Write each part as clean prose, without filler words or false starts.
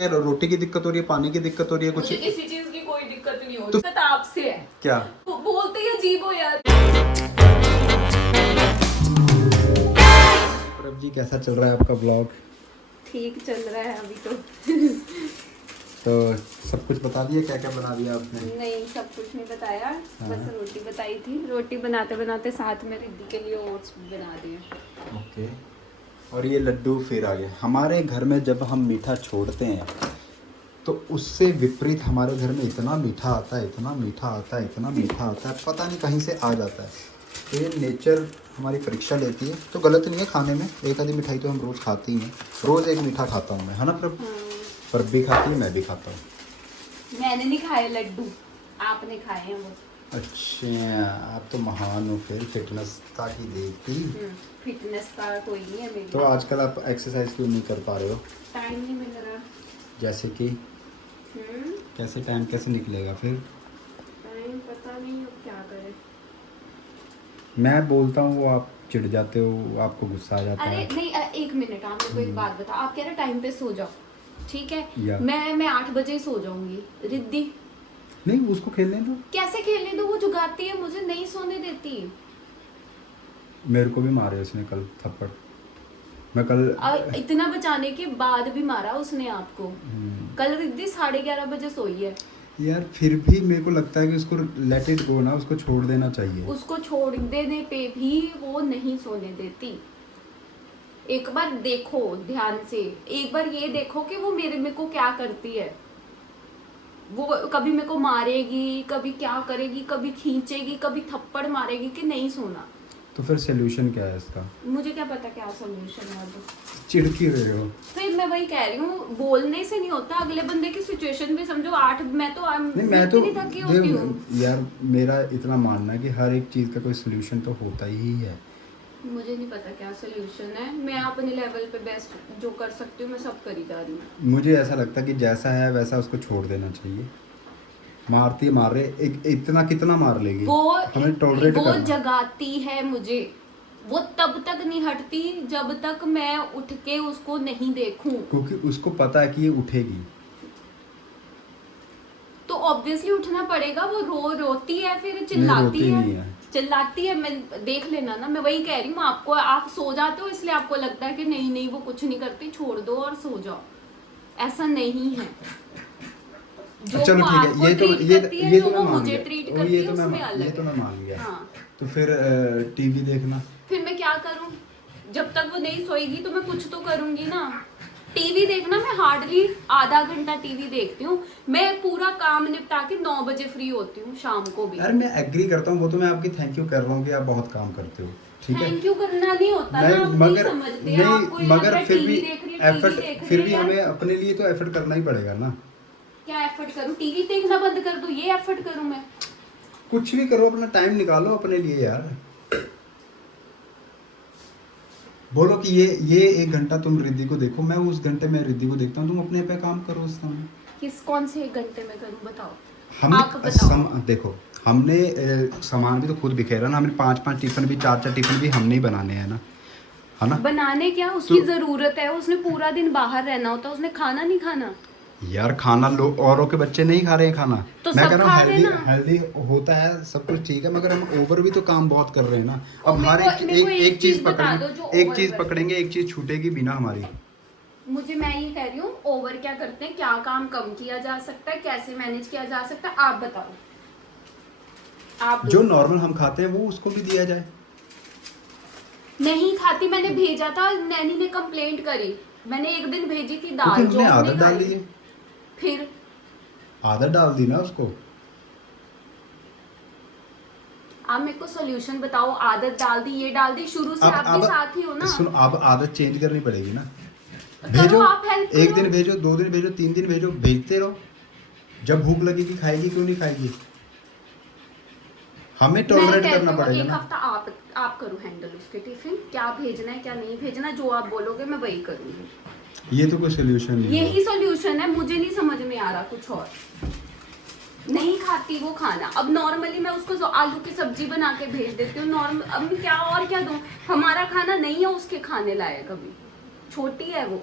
रोटी की दिक्कत हो रही है, पानी की दिक्कत हो रही है, कुछ मुझे किसी चीज की कोई दिक्कत नहीं हो रही। दिक्कत आपसे है। क्या बोलते ही अजीब हो यार। प्रभ जी कैसा चल रहा है आपका ब्लॉग? ठीक चल रहा है अभी तो। तो सब कुछ बता दिया, क्या क्या बना दिया आपने? नहीं, सब कुछ नहीं बताया। हाँ। बस रोटी बताई थी। रोटी बनाते बनाते साथ में रिद्धि के लिए ओट्स बना दिए। ओके। और ये लड्डू फिर आ गए हमारे घर में। जब हम मीठा छोड़ते हैं तो उससे विपरीत हमारे घर में इतना मीठा आता है, इतना मीठा आता है, इतना मीठा आता है, पता नहीं कहीं से आ जाता है। तो ये नेचर हमारी परीक्षा लेती है। तो गलत नहीं है खाने में, एक आधी मिठाई तो हम रोज़ खाती ही हैं। रोज़ एक मीठा खाता हूँ मैं, है ना प्रभ? प्रभ भी खाती है, मैं भी खाता हूँ। मैंने नहीं खाए लड्डू, आपने खाए हैं वो। अच्छा, आप तो महान हो फिर, फिटनेस की देखती। फिटनेस का कोई नहीं है मेरी। तो आजकल आप एक्सरसाइज क्यों नहीं कर पा रहे हो? टाइम नहीं मिल रहा। जैसे कि कैसे टाइम कैसे निकलेगा फिर? टाइम पता नहीं अब क्या करें। मैं बोलता हूँ वो आप चिढ़ जाते हो, आपको गुस्सा आ जाता अरे है। नहीं, एक मिनट, आप मेरे को एक बात बताओ। आप कह रहे टाइम पे सो जाओ, ठीक है? या। मैं 8 बजे सो जाऊंगी। रिद्धि नहीं, उसको खेलने दो। कैसे खेलने दो? वो जुगाती है, मुझे नहीं सोने देती। मेरे को भी मारे उसने कल थप्पड़। मैं कल इतना बचाने के बाद भी मारा उसने आपको। कल रिद्धि 11:30 बजे सोई है। यार फिर भी मेरे को लगता है कि उसको लेट इट गो ना, उसको छोड़ देना चाहिए। उसको छोड़ देने पे भी वो नहीं सोने देती। एक बार देखो ध्यान से, एक बार ये देखो कि वो मेरे को क्या करती है। वो कभी मेरे को मारेगी, कभी क्या करेगी, कभी खींचेगी, कभी थप्पड़ मारेगी कि नहीं सोना। तो फिर सोल्यूशन क्या है इसका? मुझे क्या पता क्या सोल्यूशन है वो। चिढ़ क्यों रहे हो? फिर मैं वही कह रही हूँ, बोलने से नहीं होता, अगले बंदे की सिचुएशन भी समझो। मैं तो थकी होती हूँ यार, मेरा इतना मानना है कि हर एक चीज़ का कोई सोल्यूशन तो होता ही है। मुझे नहीं पता क्या सोल्यूशन है। मैं अपने लेवल पे बेस्ट जो कर सकती हूँ मैं सब करी जा रही हूँ। मुझे ऐसा लगता है कि जैसा है वैसा उसको छोड़ देना चाहिए। मारती मार रहे, इतना कितना मार लेगी? हमें टॉलरेट वो करना। जगाती है मुझे। वो तब तक नहीं हटती जब तक मैं उठ के उसको नहीं देखूं। क्योंकि उसको पता है कि ये उठेगी। तो ऑब्वियसली उठना पड़ेगा। वो रोती है, फिर नहीं, चिल्लाती रोती है। नहीं है। चिल्लाती है, मैं देख लेना ना। मैं वही कह रही हूँ आपको। आप सो जाते हो इसलिए आपको लगता है कि नहीं नहीं वो कुछ नहीं करती, छोड़ दो और सो जाओ। ऐसा नहीं है। जो चलो वो ठीक है, आपको ये तो ट्रीट ये करती है, ये जो तो वो मैं मान मुझे गया। ट्रीट और करती ये है तो उसमें मैं अलग ये तो मैं है। मान गया। हाँ। तो फिर टीवी देखना। फिर मैं क्या करूं? जब तक वो नहीं सोएगी तो मैं कुछ तो करूंगी ना। टीवी देखना, मैं हार्डली आधा घंटा टीवी देखती हूँ। मैं पूरा काम निपटा के 9 बजे फ्री होती हूँ शाम को भी। अरे मैं एग्री करता हूँ, वो तो मैं आपकी थैंक यू कर रहा हूँ कि आप बहुत काम करते हो, ठीक है। थैंक यू करना नहीं होता ना, आप नहीं समझते। आपको नहीं, ये लग मगर रहा है फिर भी टीवी देख रही है, टीवी देख एफर्ट, रही फिर है भी यार। हमें अपने लिए तो एफर्ट करना ही पड़ेगा ना। क्या एफर्ट करूं? टीवी देखना बंद कर दूं, ये एफर्ट करूं मैं? कुछ भी करो, अपना टाइम निकालो अपने लिए यार। बोलो कि ये 1 घंटा तुम रिद्धि को देखो, मैं उस घंटे में रिद्धि को देखता हूँ, तुम अपने पे काम करो उस समय। कौन से 1 घंटे में करूं बताओ? हमने आप बताओ। देखो, हमने सामान भी तो खुद बिखेरा ना। हमने 5-5 टिफिन भी, 4-4 टिफिन भी हमने ही बनाने हैं ना, है ना? बनाने क्या, उसकी जरूरत है। उसने पूरा दिन बाहर रहना होता है, उसने खाना नहीं खाना। यार खाना लोग औरों के बच्चे नहीं खा रहे हैं खाना। तो मैं सब कह रहा खा हूँ रहे हेल्दी ना। हेल्दी होता है, सब कुछ ठीक है, मगर हम ओवर भी तो काम बहुत कर रहे हैं ना। अब हर मेरे को एक चीज बता दो जो पकड़ेंगे, एक over चीज कर। पकड़ेंगे, एक चीज छूटेगी बिना हमारी। मैं ये कह रही हूँ, ओवर क्या करते हैं, क्या काम कम किया जा सकता है, कैसे मैनेज किया जा सकता है, आप बताओ। आप जो नॉर्मल हम खाते हैं वो उसको भी दिया जाए। नहीं खाती, मैंने भेजा था, नैनी ने कंप्लेंट करी। मैंने एक दिन भेजी थी क्योंकि दाल, हमने जो आदत डाल दी है। फिर आदत डाल दी ना उसको। आप मेरे को सोल्यूशन बताओ। आदत डाल दी, ये डाल दी, शुरू से आप भी साथ ही हो ना। सुनो, अब आदत चेंज करनी पड़ेगी ना। करो, भेजो, आप हेल्प करो। 1 दिन भेजो, 2 दिन भेजो, 3 दिन भेजो, भेजते रहो। जब भूख लगेगी खाएगी, क्यों नहीं खाएगी? हमें टॉलरेट करना पड़ेगा एक ना। हफ्ता आप करो हैंडल उसके टिफिन, क्या भेजना है क्या नहीं भेजना, जो आप बोलोगे मैं वही करूंगी। ये तो कोई सोल्यूशन नहीं है। यही सोल्यूशन है, मुझे नहीं समझ में आ रहा कुछ और। नहीं खाती वो खाना। अब नॉर्मली मैं उसको आलू की सब्जी बना के भेज देती हूँ नॉर्मल। अब मैं क्या और क्या दूं? हमारा खाना नहीं है उसके खाने लायक, अभी छोटी है वो।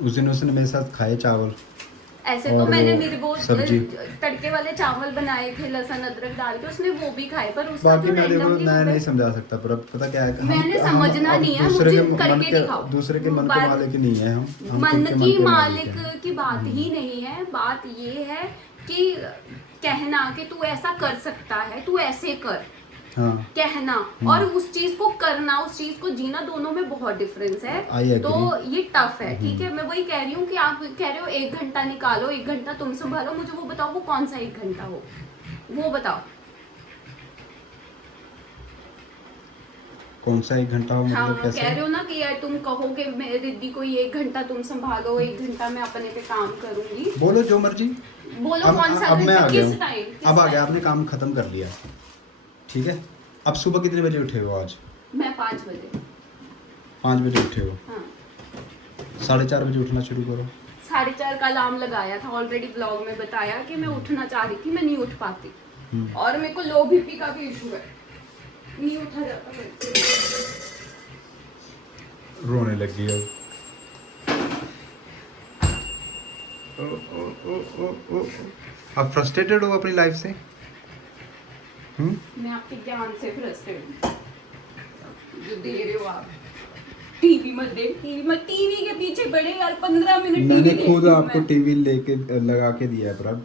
उस दिन उसने मेरे साथ खाए चावल। ऐसे तो और मैंने वो मेरे वो सब्जी। तड़के वाले चावल बनाए थे लहसुन अदरक डाल के, उसने वो भी खाए, पर उसका बाकी जो मैं देखो रैंडमली मैं नहीं समझा सकता, पर अब पता क्या है, मैंने हम समझना अब नहीं है, दूसरे मुझे के मन करके के, दिखाओ। दूसरे के वो मन के बात मालिक नहीं है, हम मन खुद के मन की के मालिक मालिक हैं। की बात ही नहीं है, बात ये है कि कहना कि तू ऐसा कर सकता है, तू ऐसे कर, हाँ कहना और उस चीज को करना, उस चीज को जीना, दोनों में बहुत डिफरेंस है। आई तो एग्री। ये टफ है, ठीक है। मैं वही कह रही हूँ कि आप कह रहे हो 1 घंटा निकालो, 1 घंटा तुम संभालो, मुझे वो बताओ वो कौन सा 1 घंटा हो, वो बताओ। कौन सा 1 घंटा हो, हाँ, मतलब कैसे? कह रहे हो ना कि यार तुम कहो कि मैं रिद्धि को ये 1 घंटा तुम संभालो, 1 घंटा मैं अपने पे काम करूंगी। बोलो जो मर्जी। बोलो कौन सा अब मैं घंटा, आ गया किस हूँ, टाइम, किस अब आ गया, टाइम? आपने काम खत्म कर लिया, ठीक है। अब सुबह कितने बजे उठे हो आज? मैं 5 बजे। 5 बजे उठे हो, हाँ, 4:30 बजे उठना शुरू करो। 4:30 का अलार्म लगाया था, ऑलरेडी ब्लॉग में बताया कि मैं उठना चाह रही थी, मैं नहीं उठ पाती, और मेरे को लो बीपी का भी इशू है, नहीं उठा जाता मेरे से। रोने लगी अब। ओ, ओ, ओ, ओ, ओ, ओ। आप फ्रस्ट्रेटेड हो अपनी लाइफ से? मैं आपके ज्ञान से फ्रस्ट्रेटेड हूँ जो दे रहे हो आप। टीवी मत दे, टीवी मत, टीवी के पीछे पड़े यार 15 मिनट मैंने टीवी खुद देखती हूँ आपको मैं। टीवी लेके लगा के दिया है प्रभ,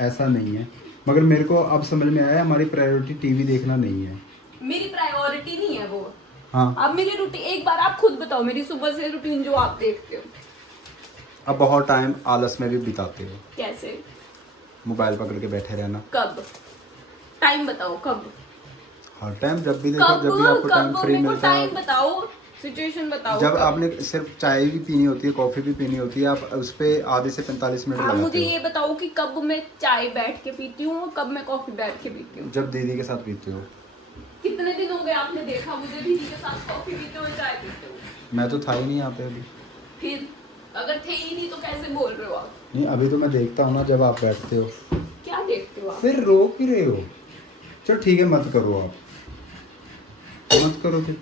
ऐसा नहीं है, मगर मेरे को अब समझ में आया हमारी प्रायोरिटी टीवी देखना नहीं है। मेरी प्रायोरिटी नहीं है वो। हाँ, अब मेरी रूटीन एक बार आप खुद बताओ, मेरी सुबह से रूटीन जो आप देखते हो अब बहुत टाइम आलस में भी बिताते हो, कैसे, मोबाइल पकड़ के बैठे रहना। कब, टाइम बताओ कब, हर टाइम जब भी देखो, कब, जब भी आपको टाइम कब फ्री मेरे को मिलता है टाइम बताओ, सिचुएशन बताओ जब कब? आपने सिर्फ चाय भी पीनी होती है, कॉफी भी पीनी होती है, आप उस पे आधे से 45 मिनट आप मुझे लगाते ये हो। बताओ कि कब मैं चाय बैठ के पीती हूँ और कब मैं कॉफी बैठ के पीती हूँ। जब दीदी के साथ पीते हो। कितने दिन हो गए आपने देखा मुझे दीदी के साथ कॉफी पीते हो, चाय पीते हो? मैं तो था ही नहीं यहाँ पे अभी। फिर अगर थे ही नहीं तो कैसे बोल रहे हो आप? नहीं, अभी तो मैं देखता हूँ ना जब आप बैठते हो। क्या देखते हो आप? फिर रो क्यों रहे हो? चलो ठीक है, मत करो, आप मत करो फिर,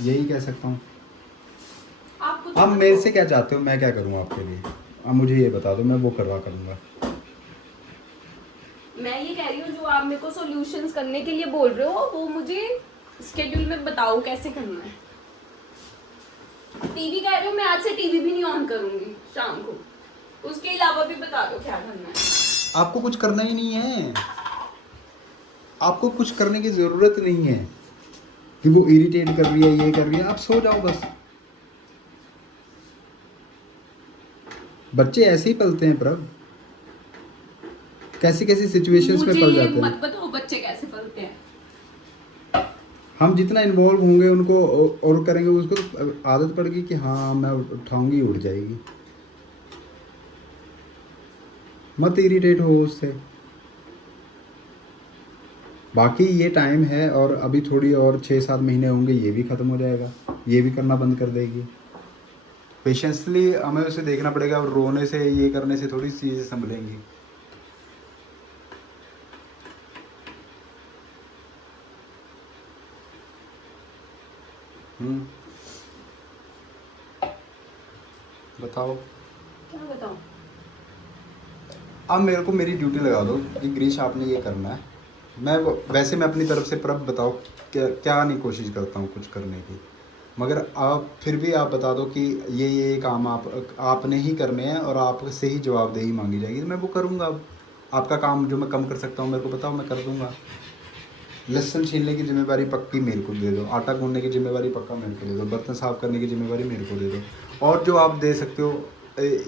यही कह सकता हूँ। आप कुछ आप मत मेरे कहो। से क्या चाहते हो, मैं क्या करूँ आपके लिए? आप मुझे ये बता दो, मैं वो करवा करूँगा। मैं ये कह रही हूँ जो आप मेरे को सॉल्यूशंस करने के लिए बोल रहे हो वो मुझे स्केड्यूल में बताओ कैसे करना है। टीवी कह रहे हो, मैं आज से टीवी भी नहीं ऑन करूंगी शाम को, उसके अलावा भी बता दो क्या करना है। आपको कुछ करना ही नहीं है, आपको कुछ करने की जरूरत नहीं है कि वो इरिटेट कर रही है, ये कर रही है, आप सो जाओ बस। बच्चे ऐसे ही पलते हैं प्रभ, कैसी कैसी सिचुएशंस में मुझे पल ये जाते मत हैं। बताओ बच्चे कैसे पलते हैं। हम जितना इन्वॉल्व होंगे उनको और करेंगे, उसको तो आदत पड़ेगी कि हाँ मैं उठाऊंगी, उठ जाएगी। मत इरिटेट हो उससे। बाकी ये टाइम है और अभी थोड़ी और 6-7 महीने होंगे, ये भी ख़त्म हो जाएगा, ये भी करना बंद कर देगी। पेशेंसली हमें उसे देखना पड़ेगा, और रोने से ये करने से थोड़ी चीज़ें संभलेंगी। बताओ। क्या बताऊं? अब मेरे को मेरी ड्यूटी लगा दो कि ग्रीश आपने ये करना है। वैसे मैं अपनी तरफ से प्रभ बताओ क्या क्या नहीं कोशिश करता हूँ कुछ करने की, मगर आप फिर भी आप बता दो कि ये काम आपने ही करने हैं और आपसे ही जवाबदेही मांगी जाएगी, तो मैं वो करूँगा। अब आपका काम जो मैं कम कर सकता हूँ मेरे को बताओ, मैं कर दूँगा। लहसुन छीलने की जिम्मेवारी पक्की मेरे को दे दो, आटा गूंदने की जिम्मेवारी पक्का मेरे को दे दो, बर्तन साफ़ करने की जिम्मेवारी मेरे को दे दो, और जो आप दे सकते हो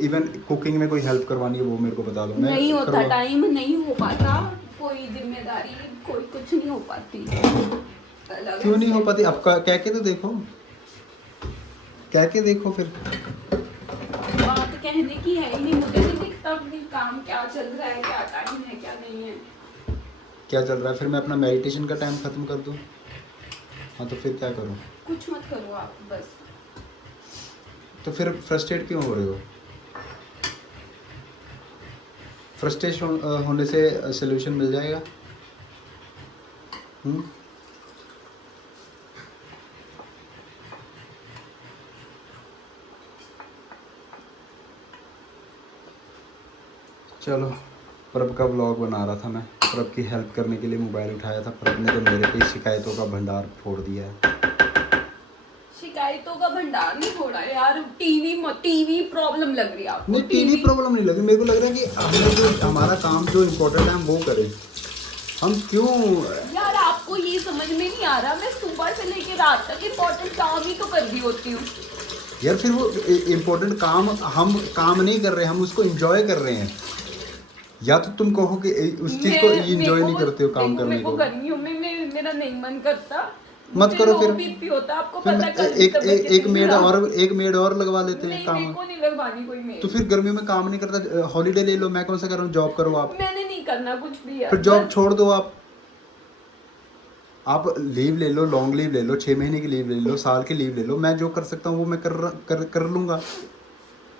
इवन कुकिंग में कोई हेल्प करवानी है वो मेरे को बता दो, मैं नहीं होता, करवा। टाइम नहीं हो पाता, कोई जिम्मेदारी कोई कुछ नहीं हो पाती। क्यों नहीं हो पाती? अब कह के तो देखो, कह के देखो फिर। बात कहने की है ही नहीं, मुझे नहीं दिखता अपनी काम क्या चल रहा है, क्या टाइम है क्या नहीं है। क्या चल रहा है? फिर मैं अपना मेडिटेशन का टाइम ख़त्म कर दूँ? हाँ तो फिर क्या करूँ? कुछ मत करो आप बस। तो फिर फ्रस्ट्रेट क्यों हो रहे हो? फ्रस्ट्रेशन होने से सोल्यूशन मिल जाएगा। चलो, प्रभ का व्लॉग बना रहा था मैं। प्रभ की हेल्प करने के लिए मोबाइल उठाया था। प्रभ ने तो मेरे पे शिकायतों का भंडार फोड़ दिया है। शिकायतों का भंडार नहीं फोड़ा यार, टीवी प्रॉब्लम लग रही है आपको? नहीं, टीवी प्रॉब्लम नहीं लगी, मेरे को लग रहा है कि हमने जो हमारा काम जो इम्पोर्टेंट है हम वो करें। हम क्यों यार आपको ये समझ में नहीं आ रहा, मैं सुबह से लेकर रात तक इम्पोर्टेंट काम ही तो कर रही होती हूँ यार, फिर वो इम्पोर्टेंट काम हम काम नहीं कर रहे, हम उसको एंजॉय कर रहे हैं। या तो तुम कहो कि उस चीज को एंजॉय नहीं करते हो काम करने को। गर्मियों में मेरा नहीं मन करता, मत करो फिर। बीपी होता आपको फिर पता मैं कल एक मेड और लगवा लेते हैं नहीं, काम। मेरे को नहीं लगवानी कोई मेड। तो फिर गर्मियों में काम नहीं करता, हॉलीडे ले लो। मैं कौन सा कह रहा हूँ जॉब करो आप। मैंने नहीं करना कुछ भी यार। फिर जॉब छोड़ दो आप लीव ले लो, लॉन्ग लीव ले लो, 6 महीने की लीव ले लो, साल की लीव ले लो। मैं जो कर सकता हूँ वो मैं कर लूंगा।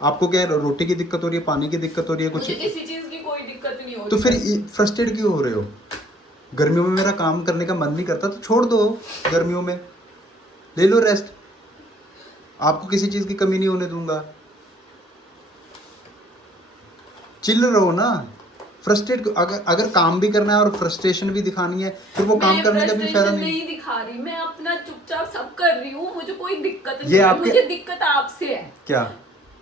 आपको क्या है, रोटी की दिक्कत हो रही है, पानी की दिक्कत हो रही है, कुछ? मुझे किसी चीज की कोई दिक्कत नहीं हो रही। तो फिर फ्रस्ट्रेट क्यों हो रहे हो? गर्मियों में मेरा काम करने का मन नहीं करता तो छोड़ दो, गर्मियों में ले लो रेस्ट। आपको किसी चीज की कमी नहीं होने दूंगा। चिल रहो ना। फ्रस्ट्रेट अगर काम भी करना है और फ्रस्ट्रेशन भी दिखानी है, फिर वो काम करने का भी फायदा नहीं। दिखा रही, मैं अपना चुपचाप सब कर रही हूँ, मुझे कोई दिक्कत नहीं ये है। आपके- मुझे दिक्कत आपसे है, क्या?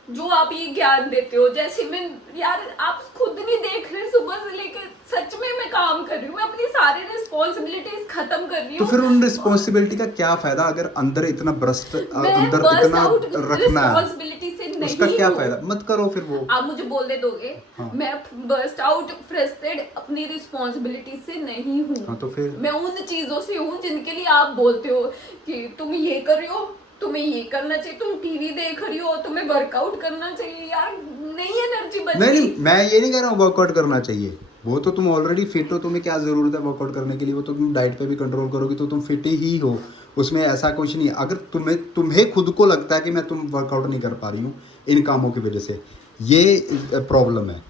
जो आप ये ज्ञान देते हो। जैसे मैं यार, आप खुद नहीं देख रहे, सुबह से लेकर सच में मैं काम कर रही हूँ, मैं अपनी सारी रिस्पॉन्सिबिलिटीज खत्म कर रही तो हूँ। फिर उन रिस्पॉन्सिबिलिटी का क्या फायदा अगर अंदर इतना अंदर इतना रखना है, रिस्पॉन्सिबिलिटी से नहीं उसका क्या हूँ। फायदा? मत करो फिर वो। आप मुझे बोलने दोगे? हाँ। मैं बर्स्ट आउट फ्रस्ट्रेटेड अपनी रिस्पॉन्सिबिलिटी से नहीं हूँ। हाँ, तो फिर मैं उन चीजों से हूँ जिनके लिए आप बोलते हो कि तुम ये कर रही हो, तुम्हें ये करना चाहिए, तुम टीवी देख रही हो, तुम्हें वर्कआउट करना चाहिए। यार नहीं, एनर्जी बच नहीं, गई। मैं ये नहीं कह रहा हूँ वर्कआउट करना चाहिए। वो तो तुम ऑलरेडी फिट हो, तुम्हें क्या जरूरत है वर्कआउट करने के लिए? वो तो तुम डाइट पे भी कंट्रोल करोगी तो तुम फिट ही हो, उसमें ऐसा कुछ नहीं है। अगर तुम्हें खुद को लगता है कि मैं तुम वर्कआउट नहीं कर पा रही हूँ इन कामों की वजह से, ये प्रॉब्लम है।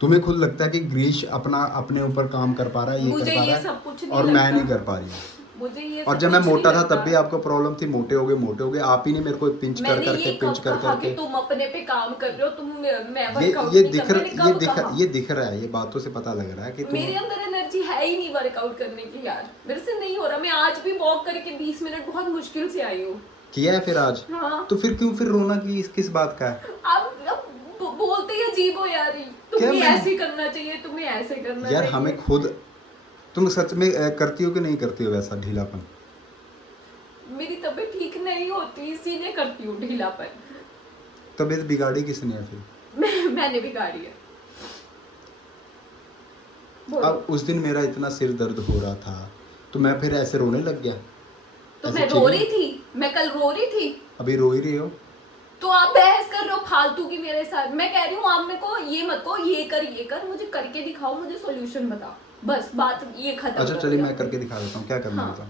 तुम्हें खुद लगता है कि ग्रीश अपने ऊपर काम कर पा रहा है, ये मुझे कर पा ये रहा सब कुछ है, नहीं और मैं लगता। नहीं कर पा रही हूँ। मुझे ये और सब जब मैं कुछ मोटा नहीं था तब लगता। भी आपको प्रॉब्लम थी, मोटे हो गए आप ही ने मेरे को पिंच कर मैंने करके ये पिंच कब कर कहा कि करके तुम अपने पे काम कर रहे हो, मैं वर्कआउट ये नहीं कर, मैंने कब कहा? ये दिख रहा है, ये बातों से पता लग रहा है कि मेरे अंदर एनर्जी है ही नहीं वर्कआउट करने की यार, मेरे से नहीं हो रहा। मैं आज भी वॉक करके 20 मिनट बहुत मुश्किल से आई हूँ। किया है फिर आज। हाँ। तो फिर रोना किस बात का है? आप बोलते ही अजीब हो यार, तुम्हें ऐसे करना चाहिए, तुम्हें ऐसे करना यार चाहिए। हमें खुद, तुम सच में करती हो कि नहीं करती हो वैसा ढीलापन? मेरी तबीयत ठीक नहीं होती, इसीलिए करती हूँ ढीलापन। तबीयत बिगाड़ी किसने है फिर? मैंने बिगाड़ी है। बोलो। अब उस दिन मेरा इतना सिर दर्द हो रहा था तो मैं फिर ऐसे रोने लग गया? तो ऐसे मैं ठीक रो है? रही थी, मैं कल रो रही थी। अभी रो ही रही हो। तो आप बहस कर रहे हो फालतू की मेरे साथ। मैं कह रही हूँ आप मेरे को ये मत कहो, ये कर, मुझे करके दिखाओ, मुझे सॉल्यूशन बताओ, बस बात ये खत्म। अच्छा चलिए, मैं करके दिखा देता हूँ क्या करना हाँ। होता।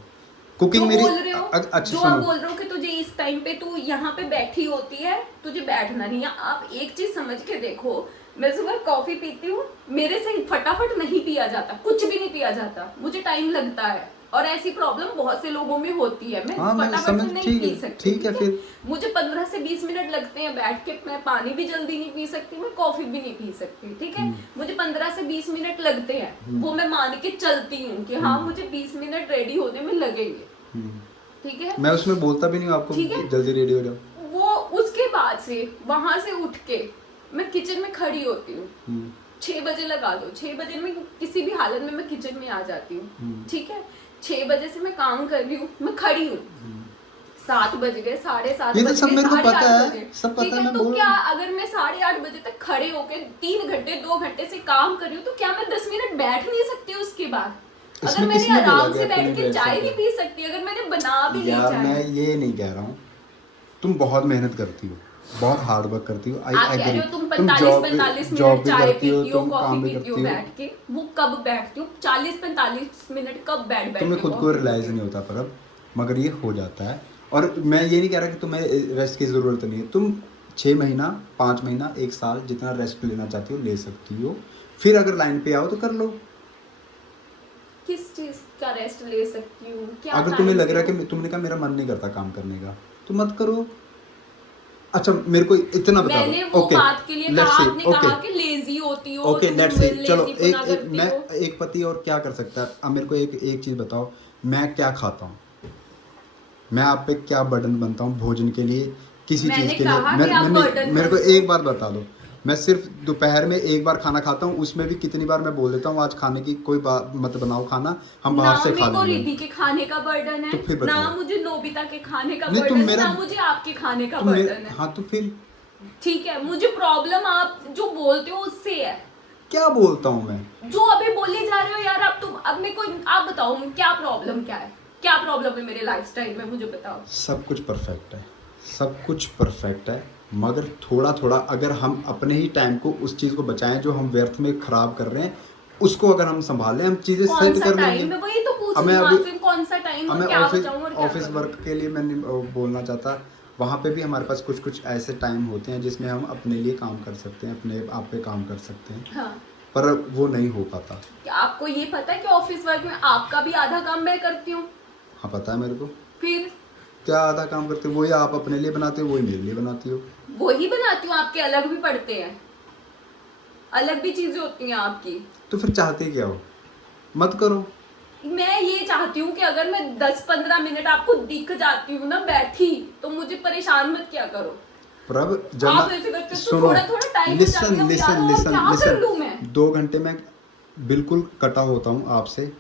कुकिंग मेरी बोल रहे हो, अच्छा जो आप सुनो, बोल रहे हो कि तुझे इस टाइम पे तू यहाँ पे बैठी होती है, तुझे बैठना नहीं है। आप एक चीज समझ के देखो, मैं सुबह कॉफी पीती हूँ, मेरे से फटाफट नहीं पिया जाता, कुछ भी नहीं पिया जाता, मुझे टाइम लगता है। और ऐसी प्रॉब्लम बहुत से लोगों में होती है, मैं हाँ, फटाफट से नहीं पी सकती। ठीक है फिर मुझे 15 से 20 मिनट लगते हैं बैठ के, मैं पानी भी जल्दी नहीं पी सकती, मैं कॉफी भी नहीं पी सकती, ठीक है। मुझे 15 से 20 मिनट लगते हैं, वो मैं मान के चलती हूँ कि हाँ मुझे 20 मिनट रेडी होने में लगेंगे, ठीक है। मैं उसमें बोलता भी नहीं हूँ आपको जल्दी रेडी हो जाओ। वो उसके बाद से वहां से उठ के मैं किचन में खड़ी होती हूँ, 6 बजे लगा दो, 6 बजे में किसी भी हालत में मैं किचन में आ जाती हूँ, ठीक है। 6 बजे से मैं काम कर रही हूँ, मैं खड़ी हूँ, 7 बज गए, 7:30 ये तो बज सब गए, मेरे को 8:30 पता है, बजे, सब पता ठीक है, है। मैं तो बोल क्या अगर मैं 8:30 बजे तक खड़े होके 3 घंटे 2 घंटे से काम कर रही हूँ, तो क्या मैं 10 मिनट बैठ नहीं सकती उसके बाद? अगर इसमें मैंने किसने बोला आराम कि से आप बैठ नहीं के बैठ चाय सकते? नहीं पी सकती, अगर मैंने बना भी ली यार चाय। मैं ये नहीं कह रहा हूँ, तुम बहुत मेहनत करती हो, बहुत हार्ड वर्क करती हो, आई आप कह एग्री। रहे हो तुम 45 मिनट चाय पीती हो, तुम कॉफी काम भी पीती हो करती हो, बैठ के, वो कब बैठती हो? 40-45 मिनट कब बैठ तुम्हें के खुद को कॉफी रियलाइज पीती नहीं होता पर अब, मगर ये हो जाता है। और मैं ये नहीं कह रहा कि तुम्हें रेस्ट की ज़रूरत नहीं है, तुम 6 महीना 5 महीना 1 साल जितना रेस्ट लेना चाहती हो ले सकती हो, फिर अगर लाइन पे आओ तो कर लो। किस चीज का रेस्ट ले सकती हूँ? क्या अगर तुम्हें लग रहा है कि तुमने कहा मेरा मन नहीं करता काम करने का, तो मत करो। अच्छा मेरे को इतना बता मैंने दो, वो बात के लिए let's कहा, see, आपने कहा कि लेजी हो होती हो, ओके तुम लेट्स सी, चलो लेजीपना करती मैं हो। एक पति और क्या कर सकता है? अब मेरे को एक चीज बताओ, मैं क्या खाता हूँ? मैं आप पे क्या बर्डन बनता हूँ भोजन के लिए, किसी चीज मैंने के लिए? कहा कि आप मैंने बर्डन मेरे को बनते हो। एक बात बता दो, मैं सिर्फ दोपहर में एक बार खाना खाता हूँ, उसमें भी कितनी बार मैं बोल देता हूँ आज खाने की कोई बात मत बनाओ खाना, हम ना बाहर से खा मेरे को लेंगे। रिद्धि के खाने का बर्डन तो है, फिर ना बताओ। मुझे नोबिता के खाने का नहीं तुम बर्डन है, मेरा ना मुझे आपके खाने का तुम बर्डन है। हाँ तो फिर ठीक है, मुझे प्रॉब्लम आप जो बोलते हो उससे है। क्या बोलता हूँ मैं? जो अभी बोले जा रहे हो यार, अब तुम अब मेरे को आप बताओ क्या प्रॉब्लम क्या है, क्या प्रॉब्लम है मेरे लाइफस्टाइल में, मुझे बताओ। सब कुछ परफेक्ट है, सब कुछ परफेक्ट है, मगर थोड़ा थोड़ा अगर हम अपने ही टाइम को उस चीज़ को बचाएं जो हम व्यर्थ में खराब कर रहे हैं, उसको अगर हम संभालें, हम चीज़ें कौन सेट सा कर लेंगे। टाइम, मैं वही तो पूछ अब रही मैं हूँ अभी आपसे, कौन सा टाइम अब और मैं क्या ऑफिस बचाऊं और क्या ऑफिस करूं। वर्क के लिए मैंने बोलना चाहता, वहाँ पे भी हमारे पास कुछ कुछ ऐसे टाइम होते हैं जिसमें हम अपने लिए काम कर सकते हैं, अपने आप पे काम कर सकते हैं, हाँ, पर वो नहीं हो पाता। क्या आपको ये पता है कि ऑफिस वर्क में आपका भी आधा काम मैं करती हूँ। हाँ पता है मेरे को। फिर क्या आधा काम करते हो? वही आप अपने लिए बनाते हो, वही मेरे लिए बनाती हो। वही बनाती हूँ, आपके अलग भी पड़ते हैं, अलग भी चीजें होती हैं आपकी। तो फिर चाहते क्या हो? मत करो। मैं ये चाहती हूँ कि अगर मैं 10-15 मिनट आपको दिख जाती हूँ ना बैठी, तो मुझे परेशान मत क्या करो। प्रभ जब आप मैं ऐसे करते हो तो सुनो, थोड़ा थोड़ा टाइम बचा लिसन लिया यार, लिसन और लिसन क्या कर लिसन, लूं मैं। 2 घंटे में बिल्कुल कटा होता हूँ आपसे,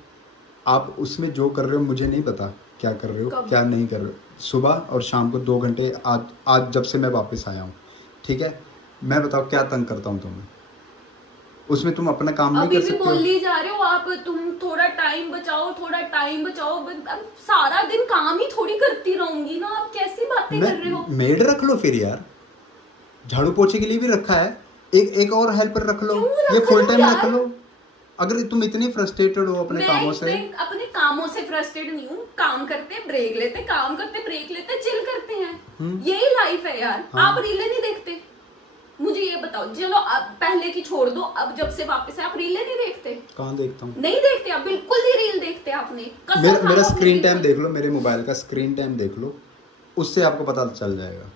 आप उसमें जो कर रहे हो मुझे नहीं पता क्या कर रहे हो कब? क्या नहीं कर रहे हो। सुबह और शाम को 2 घंटे, आज आज जब से मैं वापस आया हूँ, ठीक है, मैं बताओ क्या तंग करता हूँ तुम्हें? उसमें तुम अपना काम नहीं अभी कर भी सकते हो? बोल ही जा रहे हो आप, तुम थोड़ा टाइम बचाओ, थोड़ा टाइम बचाओ। अब सारा दिन काम ही थोड़ी करती रहूंगी ना, आप कैसी बातें मैं कर रहे हो। मेड रख लो फिर यार, झाड़ू पोछे के लिए भी रखा है, एक एक और हेल्पर रख लो, क्यों ये रख फुल लो टाइम रख यार। लो। अगर तुम इतनी फ्रस्ट्रेटेड हो अपने कामों से। मैं अपने कामों से फ्रस्ट्रेट नहीं हूँ, काम करते ब्रेक लेते, काम करते ब्रेक लेते, चिल करते हैं, यही लाइफ है यार। हाँ। आप रीलें नहीं देखते? मुझे ये बताओ, चलो अब पहले की छोड़ दो, अब जब से वापस है आप रीलें नहीं देखते? कहाँ देखता हूँ? नहीं देखते आप, बिल्कुल नहीं रील देखते आपने, कसम मेरा खा मेरा लो अपनी स्क्रीन रील टाइम को। देख लो, मेरे मोबाइल का स्क्रीन टाइम देख लो, उससे आपको पता चल जाएगा।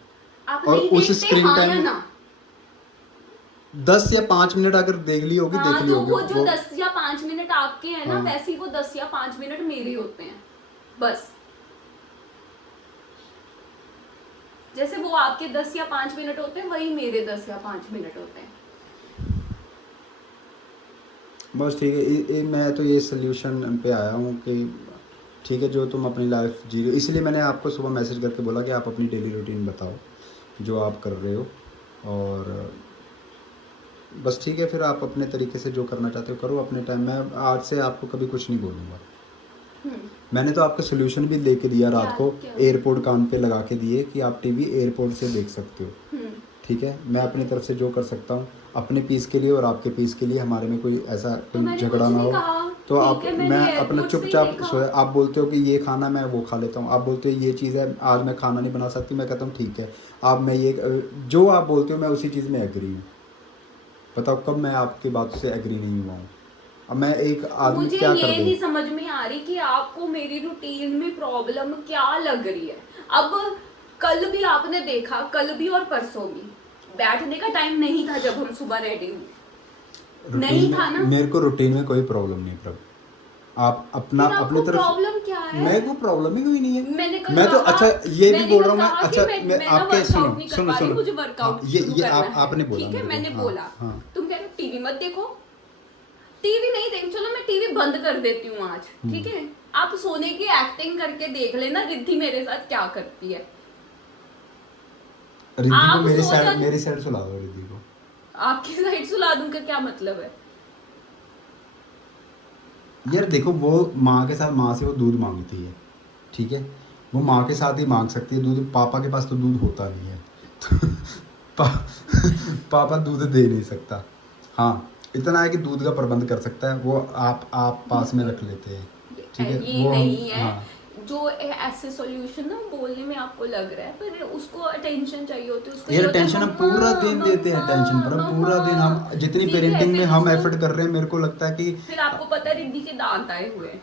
आप और नहीं उस देखते, स्क्रीन हाँ या टाइम ना? 10 या 5 मिनट अगर देख ली होगी, देख हाँ, ली तो होगी वो जो वो। 10 या 5 मिनट आपके हैं ना, हाँ। वैसे ही वो 10 या 5 मिनट मेरे होते हैं बस। जैसे वो आपके 10 या 5 मिनट होते हैं, वही मेरे 10 या 5 मिनट होते हैं। बस ठीक है, मैं तो ये सोल्यूशन पे आया हूँ कि ठीक है, जो तुम अपनी लाइफ जी रहे हो, इसलिए मैंने आपको सुबह मैसेज करके बोला कि आप अपनी डेली रूटीन बताओ जो आप कर रहे हो, और बस ठीक है, फिर आप अपने तरीके से जो करना चाहते हो करो अपने टाइम। मैं आज से आपको कभी कुछ नहीं बोलूँगा। मैंने तो आपको सोल्यूशन भी लेके दिया रात को, क्या? एयरपोर्ट कान पे लगा के दिए कि आप टीवी एयरपोर्ट से देख सकते हो। ठीक है, मैं अपनी तरफ से जो कर सकता हूँ अपने पीस के लिए और आपके पीस के लिए, हमारे में कोई ऐसा तो कोई मैंने झगड़ा कुछ ना नहीं हो। कहा, तो ठीक आप है, मैंने मैं अपना एयरपोर्ट से ही चुपचाप देखा। सोया, आप बोलते हो कि ये खाना मैं वो खा लेता हूँ, आप बोलते हो ये चीज़ है आज मैं खाना नहीं बना सकती, मैं कहता हूँ ठीक है, आप मैं ये जो आप बोलते हो मैं उसी चीज़ में एग्री हूँ। बताओ कब मैं आपकी बात से एग्री नहीं हुआ हूँ? अब मैं एक आदमी मुझे क्या कर ये दे? नहीं समझ में आ रही कि आपको मेरी रूटीन में प्रॉब्लम क्या लग रही है। अब कल भी आपने देखा, कल भी और परसों भी बैठने का टाइम नहीं था जब हम सुबह रेडी हुए, नहीं था ना। मेरे को रूटीन में कोई प्रॉब्लम नहीं प्रभु, आप अपना फिर अपनी आपको तरफ। प्रॉब्लम क्या है? मैं को प्रॉब्लम ही कोई नहीं है। मैंने कल मैं तो कहा, अच्छा ये भी मैंने बोल कल रहा हूँ मैं, कहा अच्छा कि मैं मैं ना आपके वर्कआउट सुनो नहीं कर सुनो पा रही, सुनो, मुझे हाँ वर्कआउट ये शुरू करना है। आपने बोला ठीक है, मेरे को, मैंने हाँ, बोला, हाँ। तुम कह रहे हो टीवी मत देखो, टीवी नहीं देख, चलो मैं टीवी बंद कर देती हूँ आज, ठीक है। आप सोने की एक्टिंग करके देख लेना रिद्धि मेरे साथ क्या करती है। रिद्धि को आप मेरी साइड सुला दो रिद्धि को। आपकी साइड सुला दूं का क्या मतलब है? यार देखो, वो माँ के साथ, माँ से वो दूध मांगती है, ठीक है, वो माँ के साथ ही मांग सकती है दूध, पापा के पास तो दूध होता नहीं है। पापा दूध दे नहीं सकता। हाँ, इतना है कि दूध का प्रबंध कर सकता है वो, आप पास में रख लेते हैं, ठीक है, ये वो नहीं है हाँ। जो ऐसे सॉल्यूशन ना बोलने में आपको लग रहा है, पर उसको अटेंशन चाहिए होती है, उसको ये यार होता है, टेंशन हम मम्मा, पूरा दिन देते हैं, टेंशन पर हम मम्मा, पूरा दिन, हम जितनी ठीक है, पेरेंटिंग में फिर हम उसको- एफर्ट कर रहे हैं, मेरे को लगता है कि फिर आपको पता है रिद्धि के दांत आए हुए हैं,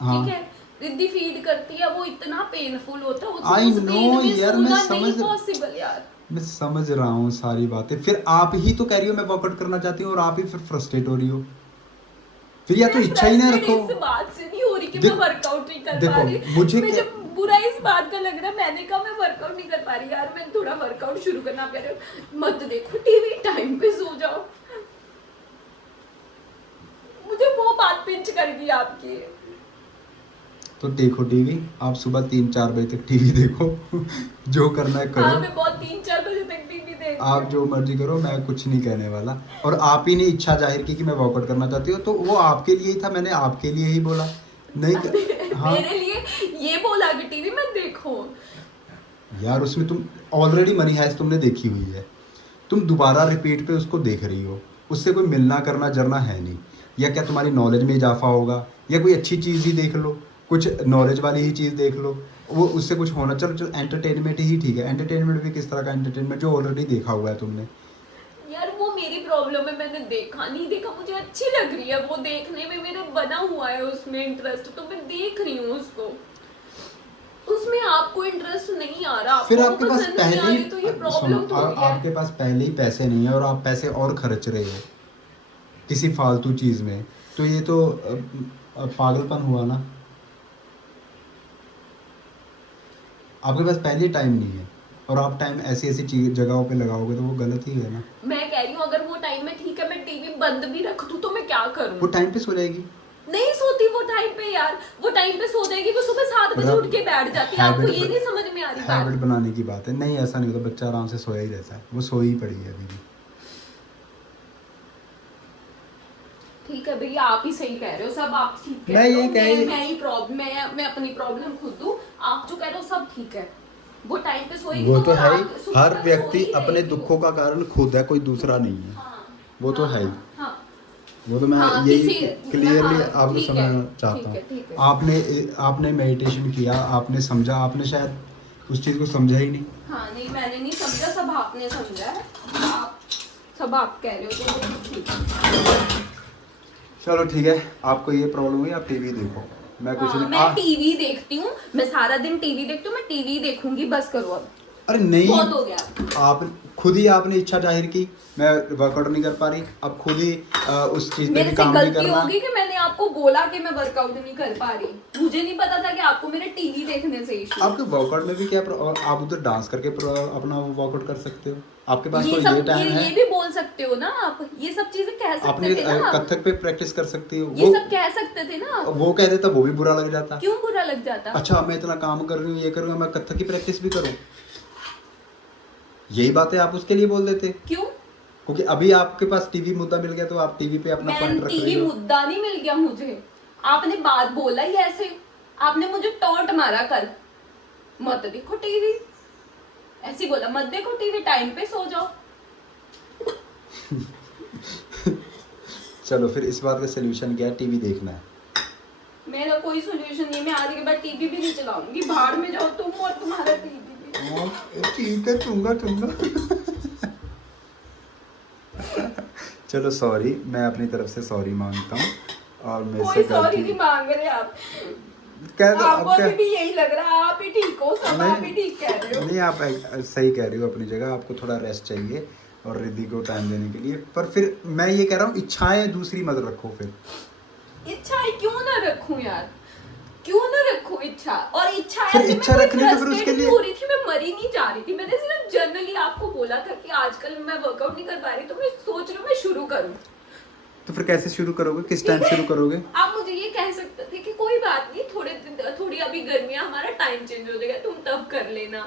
हाँ। ठीक है, रिद्धि फीड करती है, वो इतना पेनफुल होता है, आई उस नो पेन में यार, मैं सोना समझ, नहीं पॉसिबल यार। मैं समझ रहा हूँ सारी बातें, फिर आप ही तो कह रही हो मैं वर्कआउट करना चाहती हूँ और आप ही फिर फ्रस्ट्रेट हो रही हो। फिर या तो मैं इच्छा ही ना frustrated रखो। इस बात से नहीं हो रही कि मैं देख- वर्कआउट नहीं कर देखो, पा रही। मुझे मुझे क्या- बुरा इस बात का लग रहा है, मैंने कहा मैं वर्कआउट नहीं कर पा रही यार, मैं थोड़ा वर्कआउट शुरू करना। आप कह रहे हो मत देखो टीवी, टाइम पे सो जाओ। मुझे वो बात पिंच कर गई आपकी। तो देखो टीवी, आप सुबह 3-4 बजे तक टीवी देखो जो करना है करो। हाँ मैं बहुत 3-4 बजे तक टीवी देखती आप हूँ। जो मर्जी करो, मैं कुछ नहीं कहने वाला। और आप ही ने इच्छा जाहिर की कि मैं वर्कआउट करना चाहती हूँ, तो वो आपके लिए ही था, मैंने आपके लिए ही बोला। नहीं हाँ मेरे लिए ये बोला कि टीवी मत देखो। यार, उसमें तुम ऑलरेडी मनी हैज तुमने देखी हुई है, तुम दोबारा रिपीट पे उसको देख रही हो, उससे कोई मिलना करना जरना है नहीं। या क्या तुम्हारी नॉलेज में इजाफा होगा, या कोई अच्छी चीज़ ही देख लो, कुछ नॉलेज वाली ही चीज़ देख लो, वो उससे कुछ होना। चलो चलो, एंटरटेनमेंट ही ठीक है। एंटरटेनमेंट भी किस तरह का एंटरटेनमेंट, जो ऑलरेडी देखा हुआ है तुमने। यार वो मेरी प्रॉब्लम है, मैंने देखा नहीं देखा, मुझे अच्छी लग रही है वो देखने में, मेरे बना हुआ है उसमें इंटरेस्ट, तो मैं देख रही हूँ उसको। उसमें आपको इंटरेस्ट नहीं आ रहा, फिर आपको आपके पास पसंद नहीं आ पहले रही, तो ये ही प्रॉब्लम तो हुई है। आपके पास पहले ही पैसे नहीं है और आप पैसे और खर्च रहे हो किसी फालतू चीज़ में, तो ये तो पागलपन हुआ ना। आपके पास पहले टाइम नहीं है और आप टाइम ऐसी ऐसी चीज जगहों पे लगाओगे तो वो गलत ही है ना। मैं कह रही हूँ अगर वो टाइम में ठीक है, मैं टीवी बंद भी रख दूँ तो मैं क्या वो करूँ? टाइम पे सो जाएगी। नहीं सोती वो टाइम पे यार, वो टाइम पे सो जाएगी, वो सुबह 7 बजे उठ के बैठ जाती है। आपको ये नहीं समझ में आ रही हैबिट बात? बनाने की बात है। नहीं, ऐसा नहीं होता, बच्चा आराम से सोया ही रहता है, वो सोई ही पड़ी है अभी भी। ठीक है भैया, आप ही सही कह रहे हो, सब आप ठीक कह मैं रहे हो। ये कह रही- मैं ही प्रॉब्लम, मैं अपनी प्रॉब्लम खुद दूं। आप जो कह रहे हो सब ठीक है, वो टाइम पे सोएगी वो तो है ही, रात- सुबह हर तक व्यक्ति सो ही अपने रहेगी दुखों का कारण खुद है, कोई दूसरा नहीं है। हाँ, वो तो है ही। हाँ, वो तो मैं हाँ, यही किसी- क्लियरली हाँ, आपको ठीक है, समझाना चाहता ठीक है, हूँ। ठीक है। आपने मेडिटेशन किया, आपने समझा, आपने शायद उस चीज़ को समझा ही नहीं। हाँ नहीं, मैंने नहीं समझा, सब आपने समझा है। आप सब आप कह रहे हो तो ठीक है। चलो ठीक है, आपको ये प्रॉब्लम हुई, आप टीवी देखो, मैं कुछ हाँ, नहीं। मैं टीवी देखती हूँ, मैं सारा दिन टीवी देखती हूँ, मैं टीवी देखूंगी, बस करो अब। अरे नहीं, बहुत हो गया। आप खुद ही आपने इच्छा जाहिर की मैं वर्कआउट नहीं कर पा रही, अब खुद ही उस चीज़ पे मेरे भी से काम नहीं गलती करना। होगी कि मैंने आपको बोला कि मैं वर्कआउट नहीं कर पा रही। मुझे नहीं पता था कि आपको मेरे टीवी देखने से इशू। आपके वर्कआउट में भी क्या आप उधर डांस करके अपना वर्कआउट कर सकते हो, आपके पास तो ये ये सब टाइम है। ये भी बोल सकते हो ना आप, ये सब चीजें कह सकते आपने थे ना आप। कथक पे प्रैक्टिस कर सकती हो, ये सब कह सकते थे ना आप। वो कह देता वो भी बुरा लग जाता। क्यों बुरा लग जाता? अच्छा, मैं इतना काम कर रही हूँ, ये करूँगा, मैं कथक की प्रैक्टिस भी करूँ, यही बातें आप उसके लिए बोल देते। क्यों? क्योंकि अभी आपके पास टीवी मुद्दा मिल गया तो आप टीवी पे अपना मैं पॉइंट रख रही टीवी हो। मुद्दा नहीं मिल गया मुझे, आपने बात बोला ही ऐसे, आपने मुझे टॉन्ट मारा कल, मत देखो टीवी, ऐसे बोला मत देखो टीवी, टाइम पे सो जाओ। चलो फिर इस बात का सोल्यूशन क्या है, टीवी देखना है। मेरा कोई सोल्यूशन नहीं, मैं आज के बाद टीवी भी नहीं चलाऊंगी, बाहर में जाओ तुम और तुम्हारा टीवी भी। ठीक है, चूंगा। चलो सॉरी, मैं अपनी तरफ से सॉरी मांगता हूँ और मेरे से कोई सॉरी नहीं मांग रहे आप, आपको अभी भी यही लग रहा है आप ही ठीक हो, सब आप ही ठीक कह रहे हो। नहीं, आप सही कह रही हो अपनी जगह, आपको थोड़ा रेस्ट चाहिए और रिद्धि को टाइम देने के लिए। पर फिर मैं ये कह रहा हूँ, इच्छाएं दूसरी मत रखो। फिर इच्छाएं क्यों ना रखूं यार, क्यों ना रखूं इच्छा? और इच्छा फिर ऐसे इच्छा मैं कोई रखनी तो फिर उसके frustrated लिए- हो रही थी, मैं मरी नहीं जा रही थी, मैंने सिर्फ जनरली आपको बोला था कि आजकल मैं वर्कआउट नहीं कर पा रही, तो मैं सोच रही हूँ मैं शुरू करूँ। तो फिर कैसे शुरू करोगे, किस टाइम शुरू करोगे? आप मुझे ये कह सकते थे कि कोई बात नहीं, थोड़ी अभी गर्मियाँ, हमारा टाइम चेंज हो जाएगा, तुम तब कर लेना।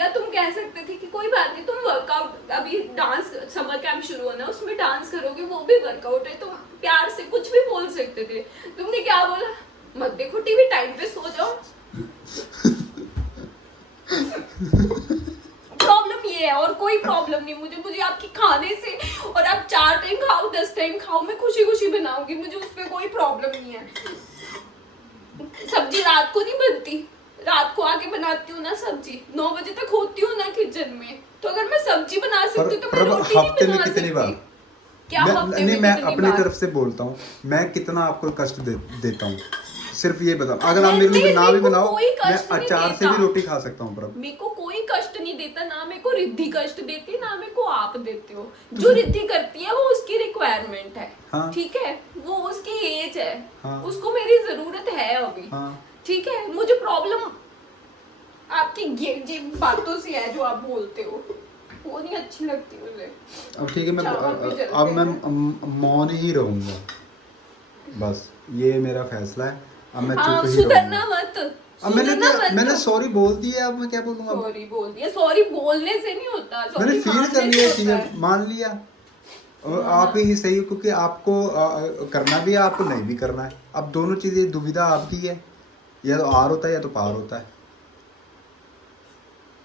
या तुम कह सकते थे कि कोई बात नहीं, तुम वर्कआउट, अभी डांस समर कैंप शुरू होना, उसमें डांस करोगे, वो भी वर्कआउट है, तुम प्यार से कुछ भी बोल सकते थे। तुमने क्या बोला? मत देखो टीवी, टाइम पे सो जाओ। प्रॉब्लम ये है और कोई प्रॉब्लम नहीं मुझे आपके खाने से, और आप 4 टाइम खाओ 10 टाइम खाओ, मैं खुशी खुशी बनाऊंगी, मुझे उसमें कोई प्रॉब्लम नहीं है। सब्जी रात को नहीं बनती, रात को आके बनाती हूँ ना सब्जी, 9 बजे तक होती हूँ ना किचन में, तो अगर मैं सब्जी बना सकती हूँ तो मैं रोटी नहीं हफ्ते में बना कितनी बार? सकती? क्या हफ्ते में मैं कितनी अपनी बार? तरफ से बोलता हूँ, मैं कितना आपको कष्ट देता हूँ, सिर्फ ये बताओ, अगर आप मेरे लिए ना भी मेरे को बनाओ कोई मैं कष्ट नहीं अचार से देता। भी रोटी खा सकता हूँ प्रभ। मेरे को कोई कष्ट नहीं देता, ना मेरे को रिद्धि कष्ट देती है, ना मेरे को आप देते हो। जो रिद्धि करती है वो उसकी रिक्वायरमेंट है, हाँ। ठीक है, वो उसकी एज है, हाँ। उसको मेरी जरूरत है अभी, हाँ। ठीक है। मुझे प्रॉब्लम आपकी ये बातों से है जो आप बोलते हो, वो नहीं अच्छी लगती मुझे। अब ठीक है, मैं चावल भी जलते अब मैं हैं। मौन ही रहूंगा, बस ये मेरा फैसला है। अब मैं हाँ, चुप ही सुधरना रहूंगा। मत, अब मैंने सॉरी बोल दिया, अब मैं क्या बोलूंगा। सॉरी बोल दिया, सॉरी बोलने से नहीं होता, मैंने सॉरी फील कर मानने लिया से चीजें, होता है। मान लिया और आप ही सही हो, क्योंकि आपको करना भी है, आपको नहीं भी करना है। अब दोनों चीजें दुविधा आपकी है, या तो आर होता है या तो पार होता है,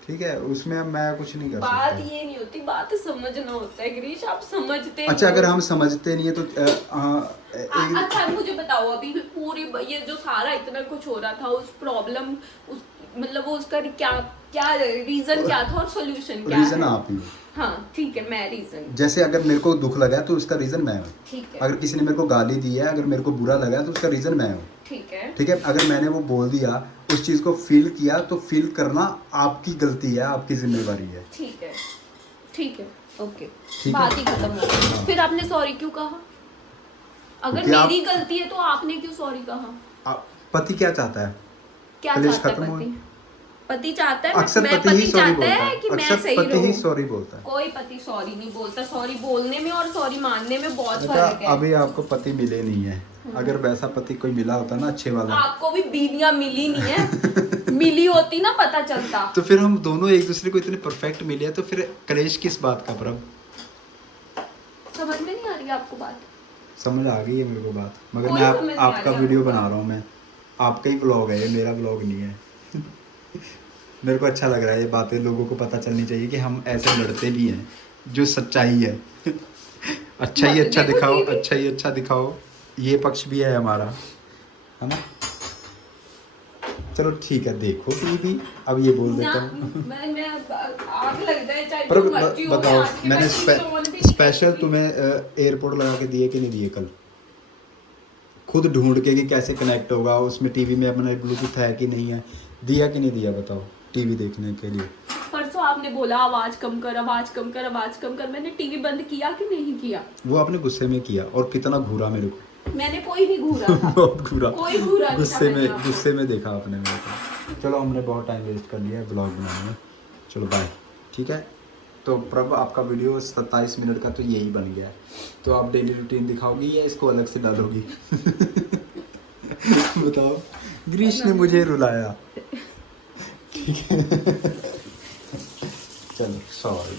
ठीक है, उसमें अब मैं कुछ नहीं कर बात सकता। ये नहीं होती, बात समझना होता है गिरीश, आप समझते अच्छा, नहीं अगर हो। हम समझते नहीं है तो अच्छा मुझे बताओ, अभी पूरी ये जो सारा इतना कुछ हो रहा था, उस प्रॉब्लम, उस मतलब वो उसका क्या क्या रीजन क्या था और सॉल्यूशन क्या रीजन है? आप ही हो। हाँ ठीक है, मैं रीजन, जैसे अगर मेरे को दुख लगा है तो उसका रीजन मैं हूँ। ठीक है, अगर किसी ने मेरे को गाली दी है, अगर मेरे को बुरा लगा है तो उसका रीजन मैं हूँ। ठीक है, ठीक है, अगर मैंने वो बोल दिया, उस चीज को फील किया, तो फील करना आपकी गलती है, आपकी जिम्मेवारी है। ठीक है, ठीक है, ओके, ठीक बात है। ही खत्म हो गई। हाँ। फिर आपने सॉरी क्यों कहा? अगर क्योंकि मेरी गलती है तो आपने क्यों सॉरी कहा? पति क्या चाहता है? क्या कलेश चाहता है खत्म हो। पति? पति चाहता है अक्सर मैं पति ही पति सॉरी चाहता बोलता है है, कि मैं अक्सर सही पति ही रहूं। सॉरी बोलता है। कोई पति सॉरी नहीं बोलता, सॉरी बोलने में और सॉरी मानने में बहुत बेटा, फर्क है। अभी आपको पति मिले नहीं है, अगर वैसा पति कोई मिला होता ना अच्छे वाला, आपको भी बीवियां मिली नहीं है, मिली होती ना पता चलता। तो फिर हम दोनों एक दूसरे को इतने परफेक्ट मिले हैं, तो फिर कलेश किस बात का प्रभ? समझ में नहीं आ रही आपको बात? समझ आ गई है मेरे को बात, मगर कोई मैं समझ नहीं आ आपका रही वीडियो आपको बना बात। रहा हूँ, मैं आपका ही ब्लॉग है ये, मेरा ब्लॉग नहीं है। मेरे को अच्छा लग रहा है, ये बातें लोगों को पता चलनी चाहिए कि हम ऐसे लड़ते भी हैं, जो सच्चाई है। अच्छा ही मत अच्छा देखो दिखाओ, टीवी। अच्छा ही अच्छा दिखाओ, ये पक्ष भी है हमारा, है ना। चलो ठीक है, देखो टीवी, अब ये बोल देता हूँ। मैं आग लग जाए चाहे पर जो मर्जी हो, मैं बताओ, आज के मैंने बाद टीवी ऑन भी नहीं स्पेशल करूंगी। तुम्हें एयरपोर्ट लगा के दिए कि नहीं दिए कल? खुद ढूंढ के कि कैसे कनेक्ट होगा उसमें, टीवी में अपना ब्लूटूथ है कि नहीं है, दिया कि नहीं दिया बताओ टीवी देखने के लिए? परसों आपने बोला आवाज कम कर, आवाज कम कर, आवाज कम कर, मैंने टीवी बंद किया कि नहीं किया? वो आपने गुस्से में किया, और कितना घूरा मेरे को। मैंने कोई नहीं घूरा था। बहुत घूरा, कोई घूरा नहीं था गुस्से मैंने में, आपको। गुस्से में देखा आपने मेरे को। चलो, हमने बहुत टाइम वेस्ट कर लिया है ब्लॉग बनाने में, चलो बाय, ठीक है। तो प्रभ, आपका वीडियो 27 मिनट का तो यही बन गया है, तो आप डेली रूटीन दिखाओगी या इसको अलग से डालोगी? बताओ, ग्रीश ने मुझे रुलाया, ठीक है। चलो, सॉरी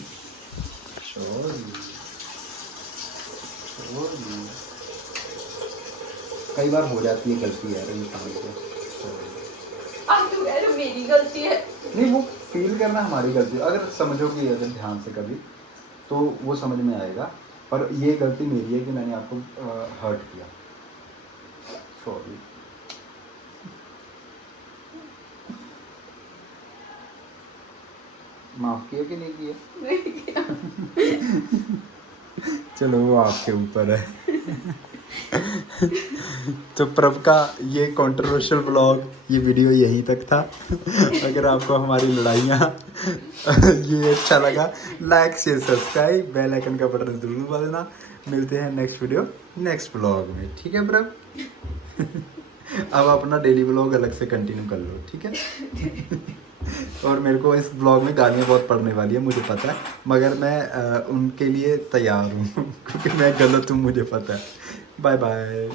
सॉरी सॉरी, कई बार हो जाती है गलती यार इंसान से, आप तो कह रहे हो मेरी गलती है। नहीं, वो फील करना हमारी गलती है, अगर समझोगी अगर ध्यान से कभी तो वो समझ में आएगा, पर ये गलती मेरी है कि मैंने आपको हर्ट किया, सॉरी। माफ किया कि नहीं किया? चलो, वो आपके ऊपर है। तो प्रभ का ये कंट्रोवर्शियल ब्लॉग, ये वीडियो यहीं तक था। अगर आपको हमारी लड़ाइयाँ ये अच्छा लगा, like share subscribe, bell icon का बटन जरूर दबा देना। मिलते हैं नेक्स्ट वीडियो नेक्स्ट ब्लॉग में, ठीक है प्रभ? अब अपना डेली ब्लॉग अलग से कंटिन्यू कर लो, ठीक है। और मेरे को इस ब्लॉग में गालियाँ बहुत पड़ने वाली है, मुझे पता है, मगर मैं उनके लिए तैयार हूँ। क्योंकि मैं गलत हूँ, मुझे पता है। Bye bye.